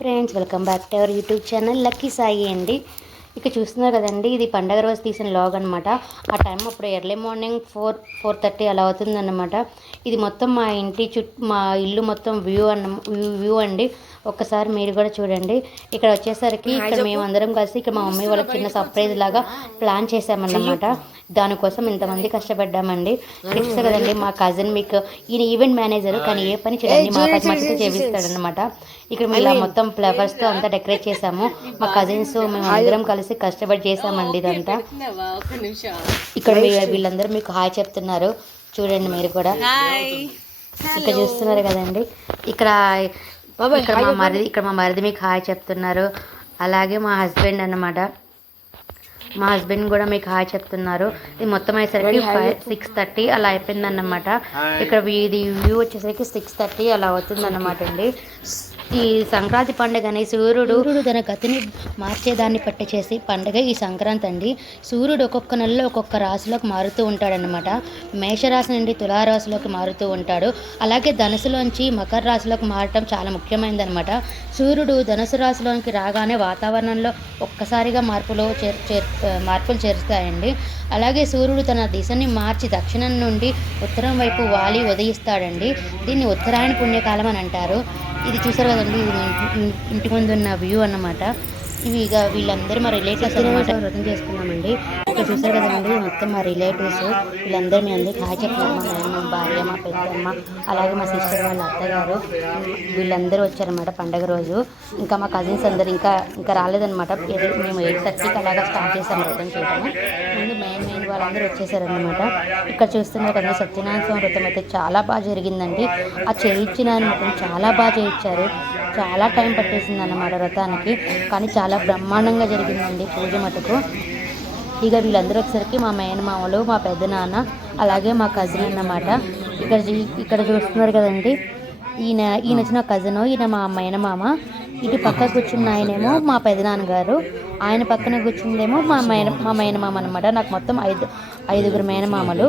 Friends, welcome back to our YouTube channel lucky Sai అండి. ఇక చూస్తున్నారు కదండి, ఇది పండగ రోజు తీసిన లాగ్ అనమాట. ఆ టైం అప్పుడు ఎర్లీ మార్నింగ్ 4:30 అలా అవుతుందన్నమాట. ఇది మొత్తం మా ఇంటి మా ఇల్లు మొత్తం వ్యూ అండి. ఒక్కసారి మీరు కూడా చూడండి. ఇక్కడ వచ్చేసరికి ఇక్కడ మేము అందరం కలిసి ఇక్కడ మా మమ్మీ వాళ్ళకి చిన్న సర్ప్రైజ్ లాగా ప్లాన్ చేసామన్నమాట. దానికోసం ఇంతమంది కష్టపడ్డామండి. చూస్తారు కదండి, మా కజిన్ మీకు ఈయన ఈవెంట్ మేనేజర్, కానీ ఏ పని చేయండి మా పని మటుకు చేపిస్తాడనమాట. ఇక్కడ మేము ఇలా మొత్తం ఫ్లవర్స్తో అంతా డెకరేట్ చేసాము. మా కజిన్స్ మేము అందరం కలిసి కష్టపడి చేసామండి ఇదంతా. ఇక్కడ వీళ్ళందరూ మీకు హాయ్ చెప్తున్నారు, చూడండి మీరు కూడా. ఇక్కడ చూస్తున్నారు కదండి, ఇక్కడ మా మరిది మీకు హాయ్ చెప్తున్నారు. అలాగే మా హస్బెండ్ అన్నమాట, మా హస్బెండ్ కూడా మీకు హాయ్ చెప్తున్నారు. ఇది మొత్తం అయ్యేసరికి 6:30 అలా అయిపోయిందన్నమాట. ఇక్కడ ఇది వ్యూ వచ్చేసరికి 6:30 అలా అవుతుందన్నమాట అండి. ఈ సంక్రాంతి పండుగని సూర్యుడు తన గతిని మార్చేదాన్ని పట్టి చేసి పండుగ ఈ సంక్రాంతి అండి. సూర్యుడు ఒక్కొక్క నెలలో ఒక్కొక్క రాశిలోకి మారుతూ ఉంటాడనమాట. మేషరాశి నుండి తులారాశిలోకి మారుతూ ఉంటాడు. అలాగే ధనుసులోంచి మకర రాశిలోకి మారటం చాలా ముఖ్యమైనదనమాట. సూర్యుడు ధనుసు రాశిలోకి రాగానే వాతావరణంలో ఒక్కసారిగా మార్పులు చేరుస్తాయండి. అలాగే సూర్యుడు తన దిశని మార్చి దక్షిణం నుండి ఉత్తరం వైపు వాలి ఉదయిస్తాడండి. దీన్ని ఉత్తరాయణ పుణ్యకాలం అని అంటారు. ఇది చూసారు కదండి, ఇది ఇంటి ముందు ఉన్న వ్యూ అన్నమాట. ఇవి ఇక వీళ్ళందరూ మా రిలేటివ్స్ అన్నమాట. వ్రతం చేసుకున్నామండి. ఇక్కడ చూసారు కదండి, మొత్తం మా రిలేటివ్స్ వీళ్ళందరూ మీ అందరికీ హాయ్ చెప్తున్నారు. మా నాన్న, మా భార్య, మా పెద్దమ్మ, అలాగే మా సిస్టర్ వాళ్ళ అత్తగారు వీళ్ళందరూ వచ్చారనమాట పండగ రోజు. ఇంకా మా కజిన్స్ అందరు ఇంకా రాలేదనమాట. మేము 8:30కి అలాగా స్టార్ట్ చేసాము వ్రతం చేయడము. ముందు మెయిన్ వాళ్ళందరూ వచ్చేసారనమాట. ఇక్కడ చూస్తున్నారు కదా, సత్యనారాయణ స్వామి వ్రతం అయితే చాలా బాగా జరిగిందండి. ఆ చేయించిన మొత్తం చాలా బాగా చేయించారు. చాలా టైం పట్టేసింది అన్నమాట వ్రతానికి, కానీ చాలా బ్రహ్మాండంగా జరిగిందండి పూజ మటుకు. ఇక వీళ్ళందరూ వచ్చేసరికి మా మేనమామలు, మా పెద్దనాన్న, అలాగే మా కజిన్ అన్నమాట. ఇక్కడ చూస్తున్నారు కదండి, ఈయన వచ్చిన కజిన్, ఈయన మా మేనమామ. ఇటు పక్క కూర్చున్న ఆయనేమో మా పెదనాన్నగారు, ఆయన పక్కన కూర్చుందేమో మా మేనమామ అనమాట. నాకు మొత్తం ఐదుగురు మేనమామలు.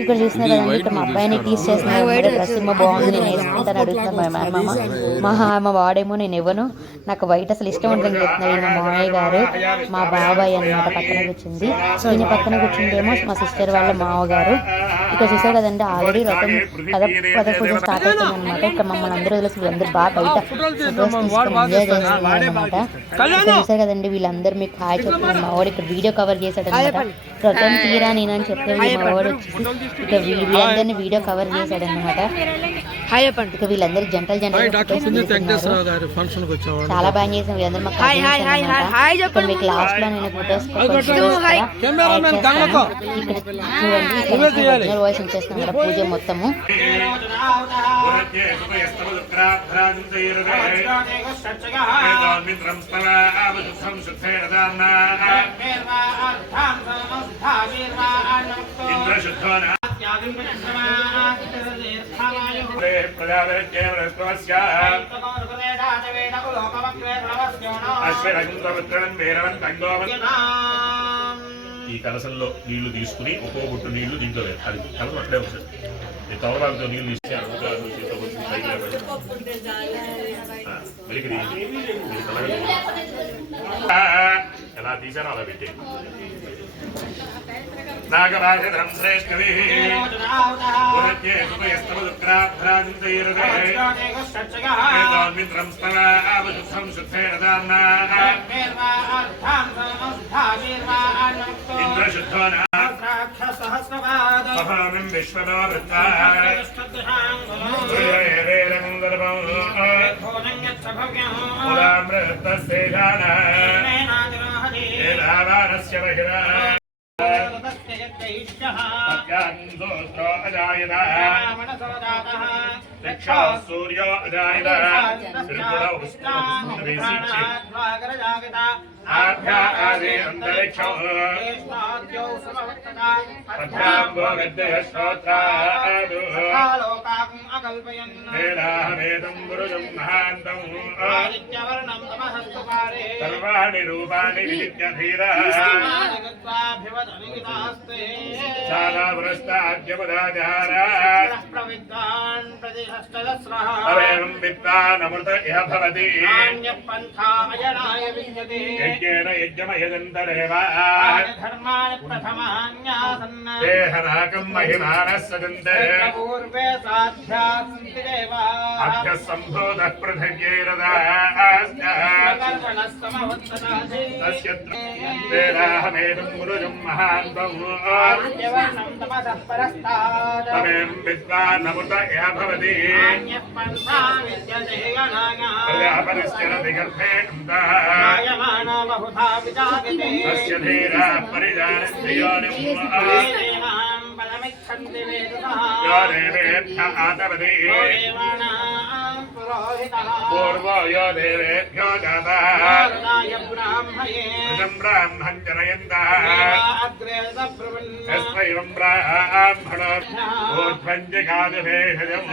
ఇక్కడ చూసిన కదండి, ఇక్కడ మా అబ్బాయిని టీస్ చేస్తున్నారు. డ్రెస్ ఏమో బాగుంది, నేను వేసుకుంటాను అడుగుతున్నాను మా మేనమామ. మా వాడేమో నేను ఇవ్వను, నాకు వైట్ అసలు ఇష్టం ఉండదని చెప్తున్నారు. ఈయన మా మామయ్య గారు, మా బాబాయ్ అనమాట పక్కన కూర్చుంది. ఈయన పక్కన కూర్చుందేమో మా సిస్టర్ వాళ్ళ మామగారు. ఇక్కడ చూసారు కదండి, ఆల్రెడీ రథం పద పూజ స్టార్ట్ అవుతుంది అనమాట. ఇక్కడ మమ్మల్ని అందరూ వదిలేసి వీళ్ళందరూ బాగా బయట ఎంజాయ్ చేస్తున్నారు అనమాట. ఇక్కడ చూసారు కదండి, వీళ్ళందరూ మీకు హాయ్ చెప్తున్నారు. మా వాడు ఇక్కడ వీడియో కవర్ చేశాడు అనమాట. రథం తీరా నేను అని చెప్తే మా వాడు వచ్చేసి ఇక వీళ్ళందరినీ వీడియో కవర్ చేశాడు అనమాట. ఇక వీళ్ళందరూ జంటలు చాలా బాగా చేసాం. వీళ్ళందరూ మాకు ఇక్కడ మీకు లాస్ట్ లో నేను ఫొటోస్ చూడండి. వాయిస్ వచ్చేస్తున్నాం కదా పూజ మొత్తము. ఈ కలసంలో నీళ్లు తీసుకుని ఒక్కో బొట్టు నీళ్లు దీంట్లో అది కలసం అట్లే ఉంటుంది. ఈ తవరాలతో నీళ్లు తీసి ఎలా తీసానో అలా పెట్టి నాగరాజం శ్రేష్ఠవి ఇంద్రశుద్ధో సహస్రవాదం విశ్వదావృత్తా సూర్యో అజాయత సర్వాణి రూపాణి విజిత్య ధీర अवयं विद्वानमृत इह भवति यज्ञेन यज्ञमयजन्तरेव देहनाकं महिमानः सजन्ते अभ्यः सम्भूतः पृथिव्यैरदास्य वेदाहमेदं गुरुजं महान्तम् तमें विद्वानमृत इह भवति प्रजापतिस्य रतिगर्भे तस्य धीराः परिजानन्ति योनिम् यो देवेभ्यः आतपति पूर्वो यो देवेभ्यो जातः ब्राह्मणं जनयन्तः यस्वैवं ब्राह्मणो ऊर्ध्वं जगादभेषजम्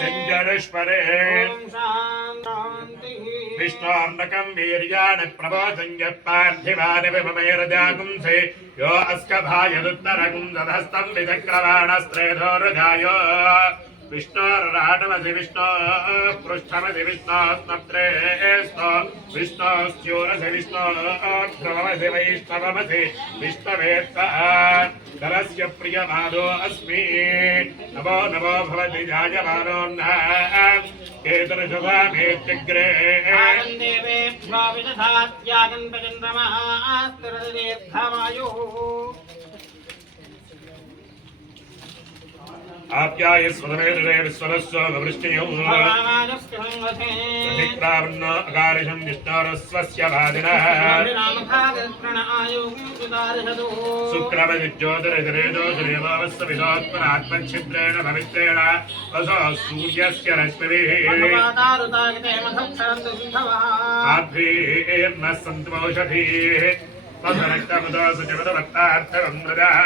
सिञ्जरिष्परे विष्णोर्नकं वीर्याणि प्रबोधं यत्पार्थिवानि विममेरजागुंसे यो अस्कभायदुत्तरगुं दधस्तं विचक्रवाणस्त्रेधोरुगायो विष्णोर्राटमसि विष्णो पृष्ठमसि विष्णोस्मत्रेस्तो विष्णोस्योरसि विष्णोर्ध्रुवमसि वैष्णवमसि विष्णवेत्तरस्य प्रियमादो अस्मि नमो नमो भवति जायमानो केतुर्शुभामेत्यग्रे आप्याय स्वदमेतरे विश्वरस्व वृष्टियो प्रतिक्रावन्न अकारिषं विष्णोरस्वस्य भादिनः शुक्रमदिज्योतिरजरेजोतिरेवावस्य विषोत्परात्मच्छिद्रेण भवित्रेण वसो सूर्यस्य रश्मिभिः आभ्रीर्नः सन्तु औषधीः तदनक्तमुदो सुचिवदवत्तार्थं मृदः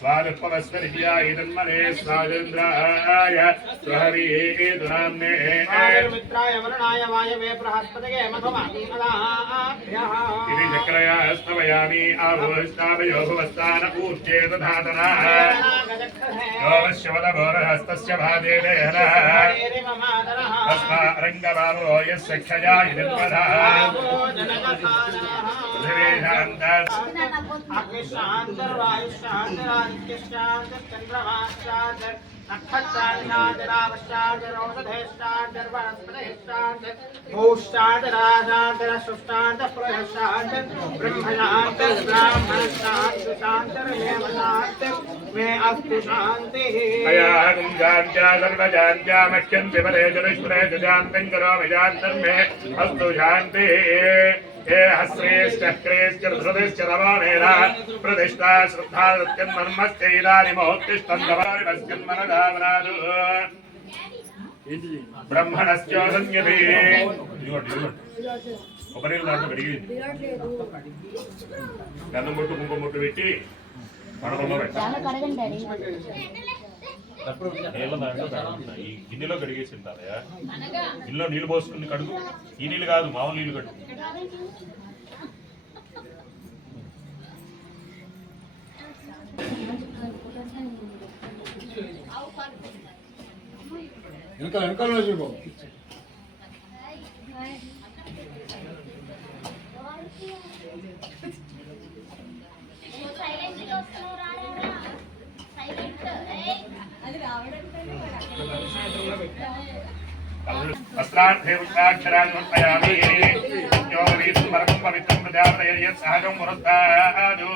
स्वादुपवस्वरियाय तन्मने स्वादेन्द्राय स्वहरीदुराम्ने मित्राय वरुणाय वायवे बृहस्पतये मधुमाभ्यः इति चक्रया स्तवयामि आभोष्टावयो भुवस्तान ऊर्जे दधातना योवश्यवदभोरहस्तस्य भाजे देहनः तस्मा रङ्गबालो यस्य क्षया इदन्वधः हे हस्रेश्च क्रेश्च धृतिश्च रवणेन प्रतिष्ठा श्रद्धा सत्यन्मन्मस्यैरानिमोत्तिष्ठन्दवारिमस्यन्मनदावनादु ब्रह्मणस्य संयते ఉపరీల దాంట్లో పెరిగింది గంధం బొట్టు కుంకుమ బొట్టు పెట్టి పడవలో పెట్టాలి నీళ్ళ దాంట్లో ఈ గిన్నెలో కడిగేసి ఉంటారయ్యా గిన్నెలో నీళ్ళు పోసుకుని కడుగు ఈ నీళ్ళు కాదు మామూలు నీళ్ళు కడుగు వెనకాల చూపు वस्त्रार्थे उत्ताक्षरान् समर्पयामि योगवीतं परमं पवित्रं प्रजापतये सहजं मुहूर्तादु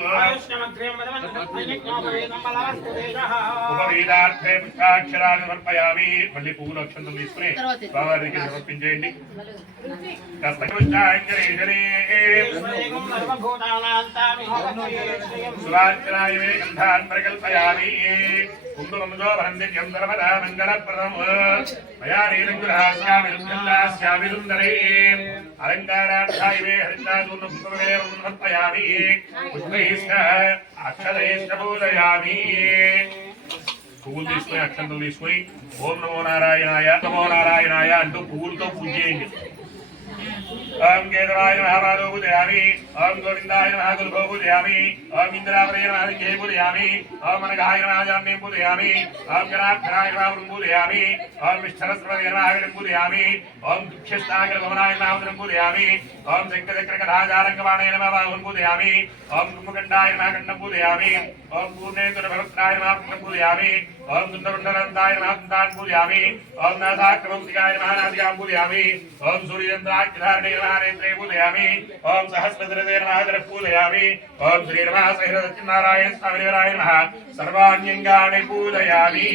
उपवीतार्थे उत्ताक्षरान् समर्पयामि मल्ली पुव्వులు అక్షంతలు తీసుకుని బావారికి సమర్పించేయండి కస్తకృష్ణాంజలి సువార్చనాయ మే గంధాన్ ప్రకల్పయామి కుంకుమంతో వరందిత్యం సర్వదా మంగళప్రదం మయా నీలంగులాస్యామి సుందరే అలంకారార్థాయ మే హరితాదూర్ణం పుష్పయామి పుష్పైశ్చ అక్షరైశ్చ పూజయామి పువ్వులు తీసుకుని అక్షంతలు తీసుకుని ఓం నమో నారాయణాయ అంటూ పువ్వులతో పూజ చేయండి. ఓం కేతవాయ నమః పాదో పూజయామి, ఓం గోవిందాయ నమః గుల్భో పూజయామి, ఓం ఇంద్రావరయ నమః దిగే పూజయామి, ఓం మనగాయ నమః జాన్యం పూజయామి, ఓం గణాధరాయ నమః వృం పూజయామి, ఓం విష్ఠరస్వరయ నమః విడం పూజయామి, ఓం దుఃఖ్యస్తాగర భవనాయ నమః వృం పూజయామి, ఓం శంకరచక్రకథాజారంగవాణాయ నమః బాహుం పూజయామి, ఓం కుంభకండాయ నమః కంఠం పూజయామి, ఓం పూర్ణేంద్ర భవత్రాయ నమః కంఠం పూజయామి, ఓం దుండగుండలంతాయ నమః దంతాన్ పూజయామి, ఓం నాసాక్రమంసికాయ నమః నాసికాం పూజయామి, ఓం సూర్యచంద్రాగ్నిధారణే నమః నేత్రే పూజయామి, ఓం సహస్రధరే నమః ధర పూజయామి, ఓం శ్రీరమః సహితనారాయణ స్వామివారాయ నమః సర్వాణ్యంగాని పూజయామి.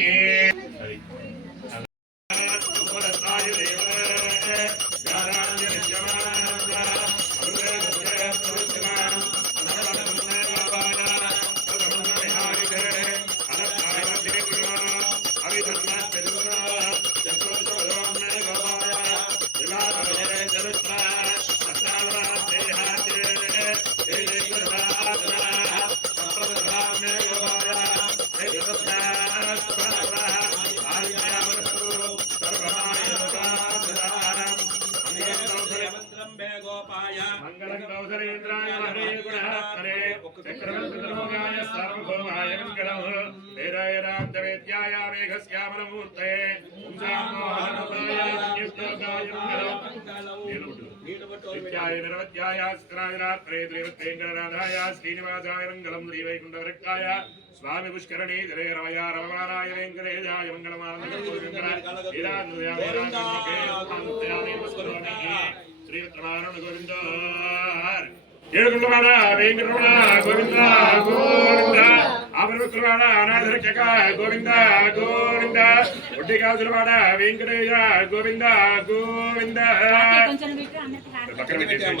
మంగళం కౌసలేంద్రాయ హరే గుణాత్మనే చక్రవర్తిలోకాయ సార్వభౌమాయ మంగళం వేదాయ రామవేద్యాయ మేఘశ్యామలమూర్తే నిత్యాయ నిరవధ్యాయ శ్రీరాత్రే త్రివత్రేంకరనాథాయ శ్రీనివాసాయ మంగళం శ్రీవైకుంఠవృక్షాయ స్వామి పుష్కరణీ జలే రమయ రమమానాయ వెంకటేశాయ మంగళమానంద శ్రీరత్నమారణ గోవింద ఏడుగుండవాడ వెంకటరమణ గోవింద గోవింద ఆపరవిక్రమాడ అనాథరక్షక గోవింద గోవింద ఒడ్డికాసులవాడ వెంకటేశ గోవింద గోవింద. పక్కన పెట్టేసి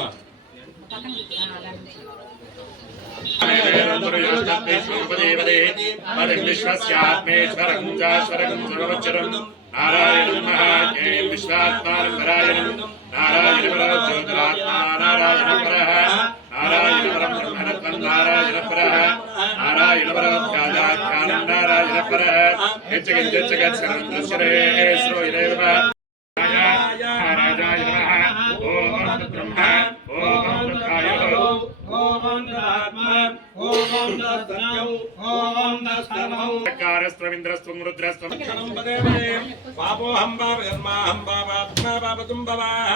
విశ్వస్యాత్మేశ్వరం చాశ్వరం సర్వచ్చరం నారాయణం మహాజ్ఞేయం విశ్వాత్మానం నారాయణం నారాయణ పర జ్యోతిరాత్మా నారాయణ పర నారాయణ పరం బ్రహ్మరత్నం నారాయణ పర నారాయణ పరధ్యానం నారాయణ పర యచ్చగచ్చగచ్చరం దృశ్యరే శ్రోయిరేవ రాజాయ నమః ఓం బ్రహ్మ ఓం తథాయ ఓం ఆత్మ ఓం సత్యం ఓం దస్తమౌ కారస్త్రమింద్రస్త్వం రుద్రస్త్వం క్షణం పదేమే పాపోహం పాపకర్మాహం పాపాత్మా పాపతుం భవాః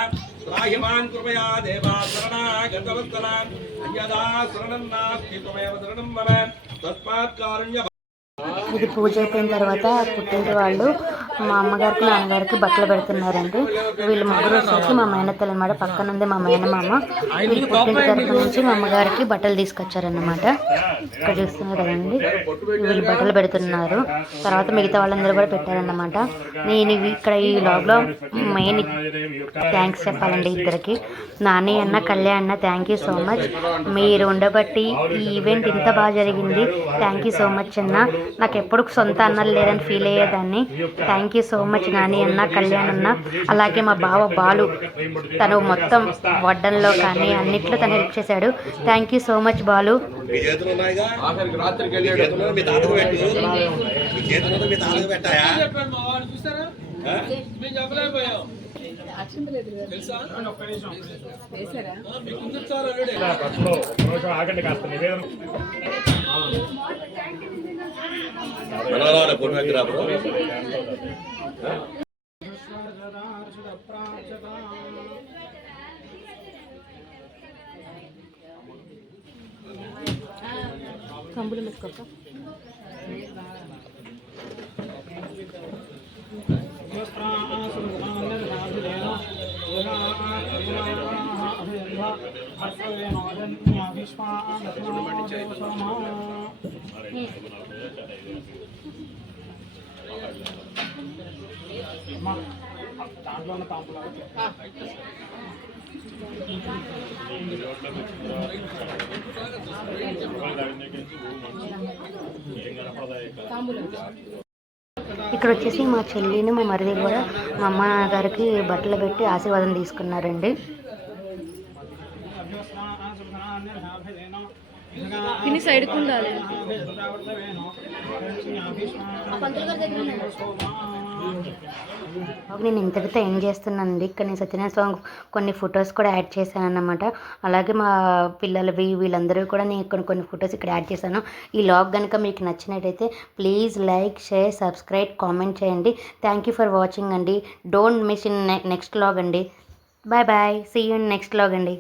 రాహిమాన్ కృపయా దేవా శరణాగతవత్సల అన్యదా శరణం నాస్తి త్వమేవ శరణం మమ తస్మాత్ కారుణ్య. ఇది పూజ అయిపోయిన తర్వాత పుట్టింటి వాళ్ళు మా అమ్మగారికి నాన్నగారికి బట్టలు పెడుతున్నారండి. వీళ్ళు ముగ్గురు వచ్చేసి మా మేనత్తలు అనమాట. పక్కన ఉంది మా మేనమామ. వీళ్ళు పుట్టింటి తరఫు నుంచి మా అమ్మగారికి బట్టలు తీసుకొచ్చారన్నమాట. ఇక్కడ చూస్తున్నారు కదండి, వీళ్ళు బట్టలు పెడుతున్నారు. తర్వాత మిగతా వాళ్ళందరూ కూడా పెట్టారన్నమాట. నేను ఇక్కడ ఈ వ్లాగ్లో మెయిన్ థ్యాంక్స్ చెప్పాలండి ఇద్దరికి, నాని అన్న కళ్యాణ్ అన్న. Thank you so much. మీరు ఉండబట్టి ఈ ఈవెంట్ ఇంత బాగా జరిగింది. థ్యాంక్ యూ సో మచ్ అన్న. నాకు ఎప్పుడు సొంత అన్నలు లేదని ఫీల్ అయ్యేదాన్ని. Thank you so much Nani అన్న, కళ్యాణ్ అన్న. అలాగే మా బావ బాలు, తను మొత్తం వడ్డంలో కానీ అన్నిట్లో తను హెల్ప్ చేశాడు. Thank you so much Balu. ఆగండి కాస్త నివేదన కంబులు పెట్టుకోక దాంట్లో తాంపులా ఇక్కడ వచ్చేసి మా చెల్లిని మా మరిది కూడా మా అమ్మ గారికి బట్టలు పెట్టి ఆశీర్వాదం తీసుకున్నారండి. పిన్ని సైడ్కి ఉండాలి. నేను ఇంతటితో ఎండ్ చేస్తున్నానండి. ఇక్కడ నేను సత్యనారాయణ స్వామి కొన్ని ఫొటోస్ కూడా యాడ్ చేశాను అన్నమాట. అలాగే మా పిల్లలవి వీళ్ళందరూ కూడా నేను కొన్ని ఫొటోస్ ఇక్కడ యాడ్ చేశాను. ఈ లాగ్ కనుక మీకు నచ్చినట్టయితే please like, share, subscribe, comment చేయండి. థ్యాంక్ యూ ఫర్ వాచింగ్ అండి. Don't miss in next log అండి. Bye bye. See you in next log అండి.